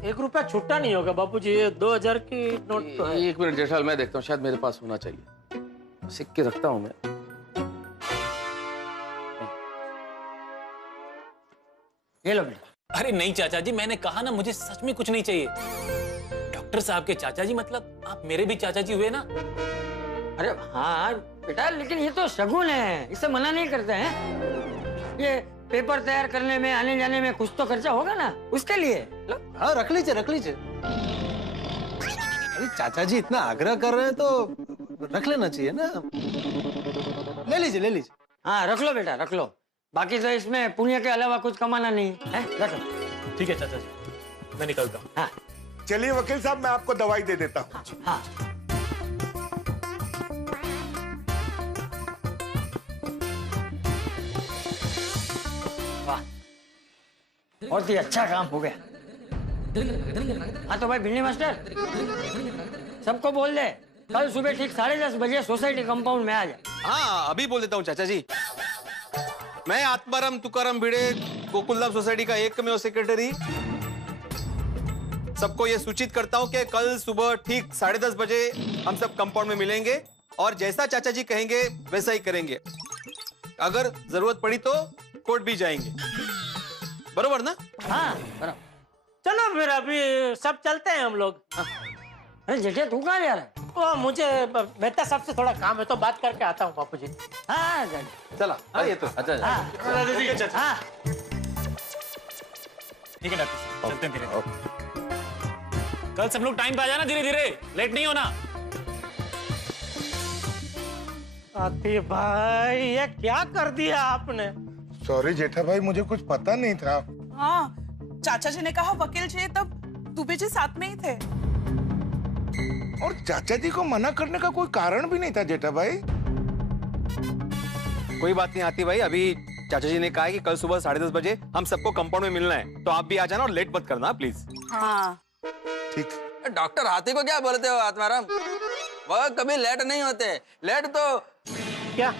1 रुपया छुट्टा नहीं होगा बापूजी, ये 2000 की नोट तो है। 1 मिनट जेठालाल, मैं देखता हूँ, शायद मेरे पास होना चाहिए। सिक्के रखता हूँ मैं। ये लो बेटा। अरे नहीं चाचा जी, मैंने कहा ना मुझे सच में कुछ नहीं चाहिए। डॉक्टर साहब के चाचा जी, मतलब आप मेरे भी चाचा जी हुए ना। अरे हाँ बेटा, लेकिन ये तो शगुन है, इसे मना नहीं करते हैं। ये पेपर तैयार करने में, आने जाने में कुछ तो खर्चा होगा ना, उसके लिए। हाँ रख लीजिए, रख लीजिए। अरे चाचा जी इतना आग्रह कर रहे हैं तो रख लेना चाहिए ना। ले लीजिए, ले लीजिए। हाँ रख लो बेटा, रख लो। बाकी तो इसमें पुण्य के अलावा कुछ कमाना नहीं है, रख लो। ठीक है चाचा जी, मैं निकलता हूँ। हाँ चलिए वकील साहब, मैं आपको दवाई दे देता हूँ। हाँ। वाह, बहुत ही अच्छा काम हो गया। हाँ तो भाई भिंडी मास्टर, सबको बोल दे कल सुबह ठीक 10:30 बजे सोसाइटी कंपाउंड में आ जाए। हाँ अभी बोल देता हूँ चाचा जी। मैं आत्माराम तुकाराम भिड़े, गोकुलधाम सोसाइटी का एकमेव सेक्रेटरी, सबको ये सूचित करता हूँ कि कल सुबह ठीक 10:30 बजे हम सब कंपाउंड में मिलेंगे और जैसा चाचा जी कहेंगे वैसा ही करेंगे। अगर जरूरत पड़ी तो कोर्ट भी जाएंगे, बरोबर ना? हाँ बराबर। चलो फिर अभी सब चलते हैं हम लोग। अरे जेठे तू कहाँ जा रहा है? वो मुझे मेहता साहब से थोड़ा काम है, तो बात करके आता हूँ बापूजी। हाँ चला। ये तो अच्छा हाँ ठीक है डॉक्टर साहब, चलते हैं धीरे धीरे। कल सब लोग टाइम पे आ जाना, धीरे धीरे, लेट नहीं होना। आती भाई, ये क्या कर दिया आपने? सॉरी जेठा भाई, मुझे कुछ पता नहीं था। हाँ, चाचा जी ने कहा वकील चाहिए, तब दुबे जी साथ में ही थे। और चाचा जी को मना करने का कोई कारण भी नहीं था जेठा भाई। कोई बात नहीं आती भाई, अभी चाचा जी ने कहा है कि कल सुबह 10:30 बजे हम सबको कंपाउंड में मिलना है, तो आप भी आ जाना और लेट मत करना प्लीज। हाँ ठीक। डॉक्टर हाथी को क्या बोलते हो आत्माराम? वह कभी लेट नहीं होते। लेट तो क्या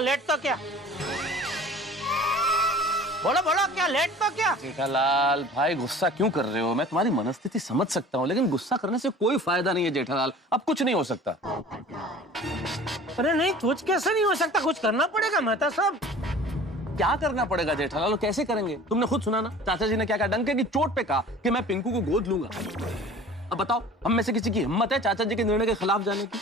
लेट तो क्या? बोलो बोलो, क्या लेट तो क्या? जेठालाल भाई गुस्सा क्यों कर रहे हो? मैं तुम्हारी मनस्थिति समझ सकता हूँ, लेकिन गुस्सा करने से कोई फायदा नहीं है जेठालाल। अब कुछ नहीं हो सकता। अरे नहीं, कुछ कैसे नहीं हो सकता? कुछ करना पड़ेगा मेहता साहब। क्या करना पड़ेगा जेठालाल? कैसे करेंगे? तुमने खुद सुना ना, चाचा जी ने क्या कहा, डंके की चोट पे कहा कि मैं पिंकू को गोद लूंगा। अब बताओ, हम में से किसी की हिम्मत है चाचा जी के निर्णय के खिलाफ जाने की?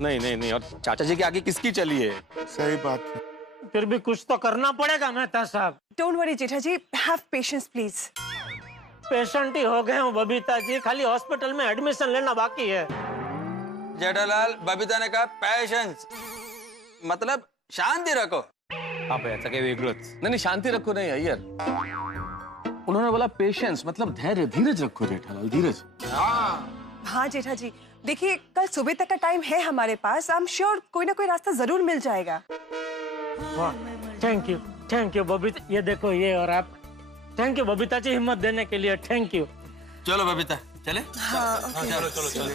नहीं नहीं नहीं, और चाचा जी के आगे किसकी चली है? सही बात है। फिर भी कुछ तो करना पड़ेगा Mehta sahab. Don't worry Jetha ji, have patience please. Patient ही हो गए हूँ बबीता जी, खाली हॉस्पिटल में एडमिशन लेना बाकी है। जेठालाल, बबीता ने कहा पैशंस, मतलब शांति रखो। आप याचा काही वेगळंच। नहीं शांति रखो नहीं अय्यर, उन्होंने बोला पेशेंस, मतलब धैर्य, धीरज रखो जेठालाल, धीरज। हाँ जेठा जी, देखिए कल सुबह तक का टाइम है हमारे पास। आई एम श्योर कोई ना कोई रास्ता जरूर मिल जाएगा। Thank you Babita. ये देखो ये, और आप थैंक यू बबीता जी, हिम्मत देने के लिए थैंक यू। चलो बबीता चले। हाँ, चलो चलो चलो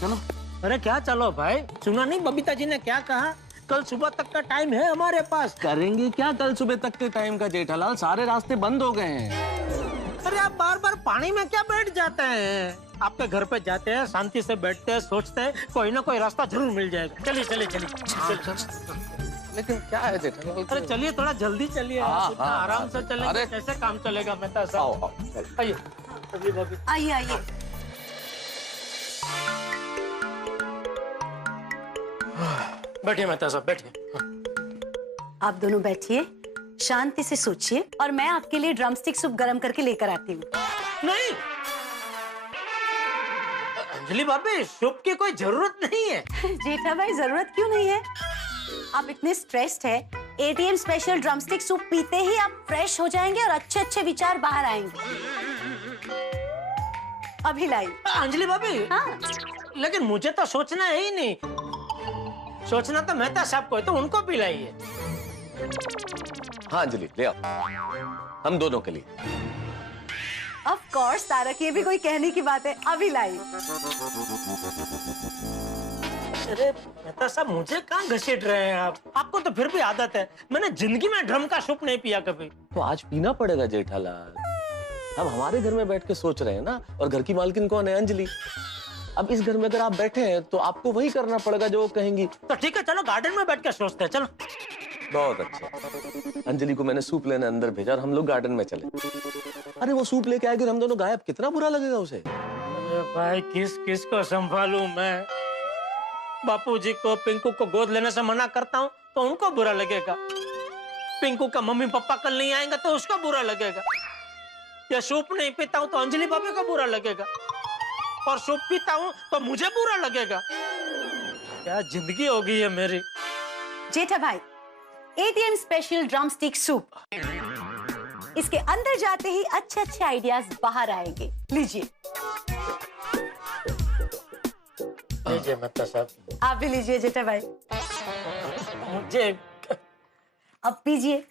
चलो। अरे क्या चलो भाई, सुना नहीं बबीता जी ने क्या कहा? कल सुबह तक का टाइम है हमारे पास। करेंगे क्या कल सुबह तक के टाइम का जेठालाल? सारे रास्ते बंद हो गए हैं। अरे आप बार बार पानी में क्या बैठ जाते हैं? आपके घर पे जाते हैं, शांति से बैठते हैं, सोचते हैं, कोई ना कोई रास्ता जरूर मिल जाएगा। चलिए चलिए चलिए। लेकिन क्या है जेठालाल? अरे चलिए, थोड़ा जल्दी चलिए, इतना आराम से चलेंगे कैसे काम चलेगा मेहता साहब? आइए आइए आइए। बैठिए मेहता साहब, बैठिए। आप दोनों बैठिए, शांति से सोचिए, और मैं आपके लिए ड्रमस्टिक सूप गरम करके लेकर आती हूँ। नहीं अंजलि भाभी, सूप की कोई जरूरत नहीं है। जेठा भाई, जरूरत क्यों नहीं है? आप इतने स्ट्रेस्ड है, एटीएम स्पेशल ड्रमस्टिक सूप पीते ही आप फ्रेश हो जाएंगे और अच्छे अच्छे विचार बाहर आएंगे। अभी लाई। अंजलि भाभी। हाँ। लेकिन मुझे तो सोचना है ही नहीं, सोचना तो मेहता साहब को है, तो उनको पिलाइए। हाँ अंजलि ले आओ, हम दोनों के लिए। ऑफ कोर्स तारक, ये भी कोई कहने की बात है, अभी लाई। अरे मेहता साहब, मुझे कहाँ घसीट रहे हैं आप? आपको तो फिर भी आदत है, मैंने जिंदगी में ड्रम का सूप नहीं पिया कभी। तो आज पीना पड़ेगा जेठालाल, हम हमारे घर में बैठ के सोच रहे हैं ना, और घर की मालकिन कौन है? अंजलि। अब इस घर में अगर आप बैठे हैं तो आपको वही करना पड़ेगा जो वो कहेंगी। तो ठीक है, चलो गार्डन में बैठ के सोचते हैं, चलो। बहुत अच्छा। अंजलि को मैंने सूप लेने अंदर भेजा और हम लोग गार्डन में चले। अरे वो सूप लेके आएगी, हम दोनों गायब, कितना बुरा लगेगा उसे। अरे भाई, किस किस को संभालूं मैं? बापूजी को, पिंकू को गोद लेने से मना करता हूँ तो उनको बुरा लगेगा, पिंकू का मम्मी पापा कल नहीं आएंगे तो उसको बुरा लगेगा, या सूप नहीं पीता हूँ तो अंजलि भाभी को बुरा लगेगा, और सूप पीता हूँ तो मुझे बुरा लगेगा। क्या जिंदगी हो गई है मेरी। जेठा भाई, ATM special drum stick soup, इसके अंदर जाते ही अच्छे अच्छे आइडियाज बाहर आएंगे। लीजिए। लीजिए मेहता साहब। आप भी लीजिए जेठा भाई। मुझे अब पीजिए।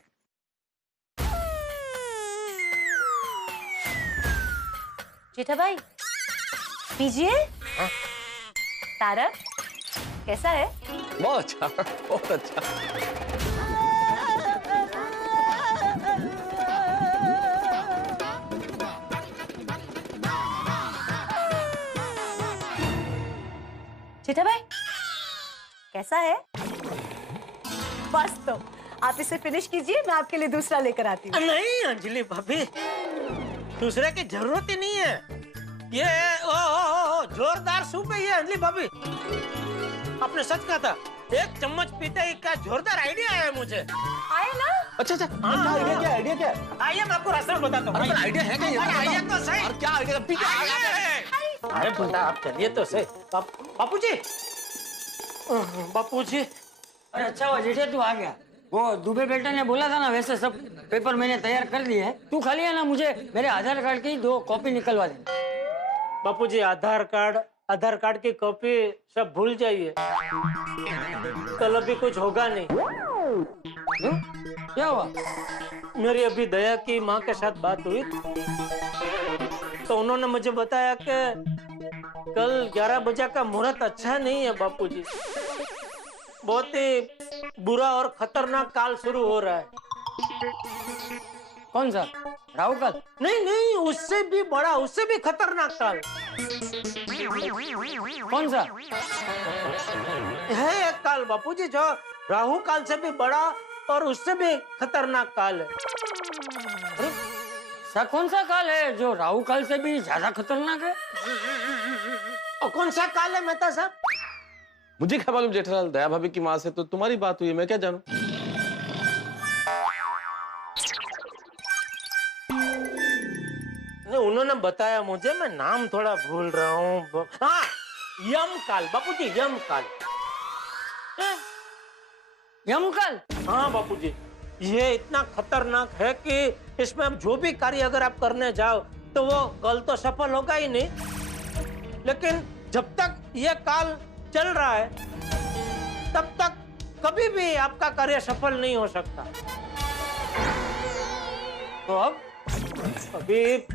जेठा भाई पीजिए। तारक कैसा है? बहुत अच्छा, बहुत अच्छा। जेठा भाई कैसा है? बस तो आप इसे फिनिश कीजिए, मैं आपके लिए दूसरा लेकर आती हूँ। नहीं अंजलि भाभी, दूसरे की जरूरत ही नहीं है, ये ओ जोरदार सूप है ये अंजलि भाभी। आपने सच कहा था, एक चम्मच पीते ही क्या जोरदार आइडिया आया मुझे। आया ना? अच्छा अच्छा, क्या आइडिया, क्या आइडिया, क्या? आइए मैं आपको रास्ते में बताता हूँ। आइडिया है क्या? आइडिया तो सही। और क्या आइडिया? अरे बता, आप चलिए तो सही। बापूजी, बापूजी। अरे अच्छा हुआ जेठे तू आ गया। वो दुबे बेटा ने बोला था ना, वैसे सब पेपर मैंने तैयार कर दिए हैं। तू खाली है ना, मुझे मेरे आधार कार्ड की 2 कॉपी निकलवा देना। बापूजी, आधार कार्ड की कॉपी सब भूल जाइए, कल अभी कुछ होगा नहीं। क्या हुआ? मेरी अभी दया की माँ के साथ बात हुई तो उन्होंने मुझे बताया कि कल 11 बजे का मुहूर्त अच्छा नहीं है बापूजी, बहुत ही बुरा और खतरनाक काल शुरू हो रहा है। कौन सा? राहु काल? नहीं नहीं, उससे भी बड़ा, उससे भी खतरनाक काल। कौन सा? है एक काल बापूजी जो राहु काल से भी बड़ा और उससे भी खतरनाक काल है। सा कौन सा काल है जो राहु काल से भी ज्यादा खतरनाक है? और कौन सा काल है मेहता साहब? मुझे क्या मालूम जेठालाल, दया भाभी की माँ से तो तुम्हारी बात हुई है, मैं क्या जानूं। उन्होंने बताया मुझे, मैं नाम थोड़ा भूल रहा हूँ। हाँ, यम काल बापूजी, यम काल। यम काल? हाँ बापूजी, ये इतना खतरनाक है कि इसमें अब जो भी कार्य अगर आप करने जाओ तो वो कल तो सफल होगा ही नहीं, लेकिन जब तक ये काल चल रहा है तब तक कभी भी आपका कार्य सफल नहीं हो सकता। तो अब अभी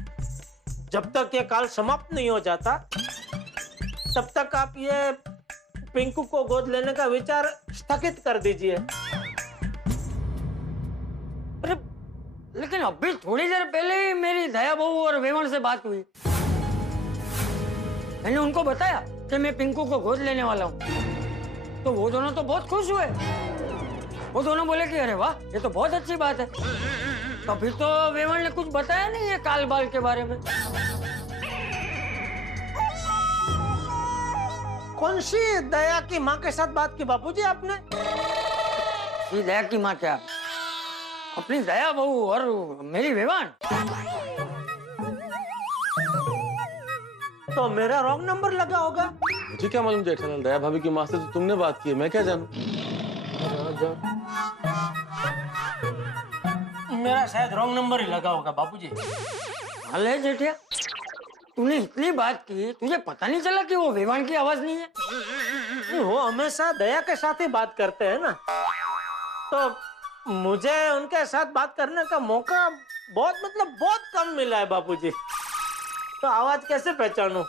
जब तक ये काल समाप्त नहीं हो जाता तब तक आप ये पिंकू को गोद लेने का विचार स्थगित कर दीजिए। अरे लेकिन अभी थोड़ी देर पहले ही मेरी दया बहू और वेमन से बात हुई, मैंने उनको बताया कि मैं पिंकू को गोद लेने वाला हूँ, तो वो दोनों तो बहुत खुश हुए। वो दोनों बोले कि अरे वाह, ये तो बहुत अच्छी बात है। कभी तो वेमन ने कुछ बताया नहीं है काल बाल के बारे में। कौन सी दया की माँ के साथ बात की बापूजी आपने? ये दया की माँ क्या? अपनी दया बहू और मेरी वेवान। तो मेरा रॉन्ग नंबर लगा होगा। मुझे क्या मालूम जेठालाल, दया भाभी की माँ से तो तुमने बात की है, मैं क्या जानूं। मेरा शायद रॉन्ग नंबर ही लगा होगा बापूजी। हाल है जेठिया, तूने इतनी बात की, तुझे पता नहीं चला कि वो विवान की आवाज नहीं है? वो हमेशा दया के साथ ही बात करते हैं ना, तो मुझे उनके साथ बात करने का मौका बहुत कम मिला है बापूजी, तो आवाज कैसे पहचानूं?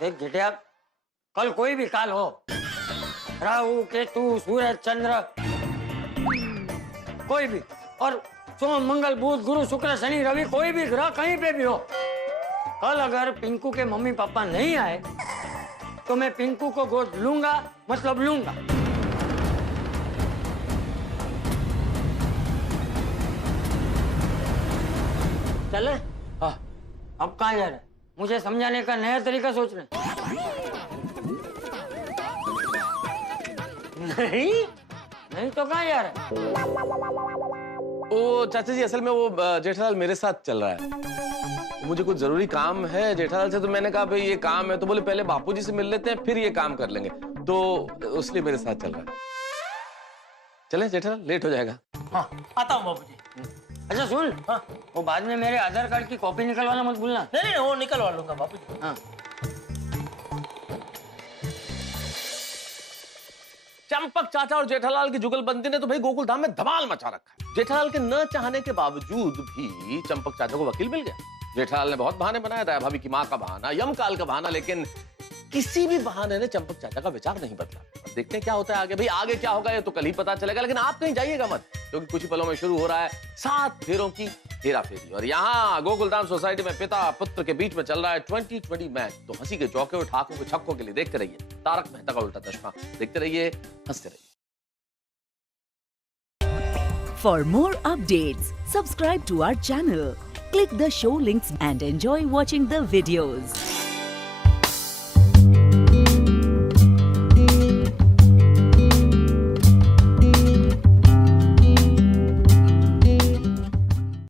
देख जेठिया, कल कोई भी काल हो, राहु केतु सूरज चंद्र कोई भी, और सोम मंगल बुध गुरु शुक्र शनि रवि कोई भी ग्रह कहीं पे भी हो, कल अगर पिंकू के मम्मी पापा नहीं आए तो मैं पिंकू को गोद लूंगा, मतलब लूंगा। चले? हाँ। अब कहाँ जा रहे हैं? मुझे समझाने का नया तरीका सोचना। नहीं तो कहाँ जा रहे हैं? ओ चाचा जी, असल में वो जेठालाल मेरे साथ चल रहा है, मुझे कुछ जरूरी काम है जेठालाल से, तो मैंने कहा भाई ये काम है, तो बोले पहले बापूजी से मिल लेते हैं फिर ये काम कर लेंगे, तो इसलिए मेरे साथ चल रहा है। चले जेठालाल, लेट हो जाएगा। हाँ, आता हूँ बापूजी। अच्छा सुन, हाँ, वो बाद में मेरे आधार कार्ड की कॉपी निकलवाना मत भूलना। नहीं, वो निकलवा लूंगा बापूजी। हाँ। चंपक चाचा और जेठालाल की जुगलबंदी ने तो भाई गोकुल धाम में धमाल मचा रखा है। जेठालाल के न चाहने के बावजूद भी चंपक चाचा को वकील मिल गया। जेठालाल ने बहुत बहाने बनाया, दया भाभी की माँ का बहाना, यमकाल का बहाना, लेकिन किसी भी बहाने ने चंपक चाचा का विचार नहीं बदला। अब देखते हैं क्या होता है आगे। भाई आगे क्या होगा ये तो कल ही पता चलेगा, लेकिन आप कहीं जाइएगा मत, क्योंकि कुछ ही पलों में शुरू हो रहा है 7 फेरों की हेराफेरी। और यहाँ गोकुलधाम सोसाइटी में पिता पुत्र के बीच में चल रहा है 2020 मैच। तो हंसी के चौके और ठाकों के छक्कों के लिए देखते रहिए तारक मेहता का उल्टा चश्मा, देखते रहिए, हंसते रहिए। For more updates, subscribe to our channel, click the show links and enjoy watching the videos.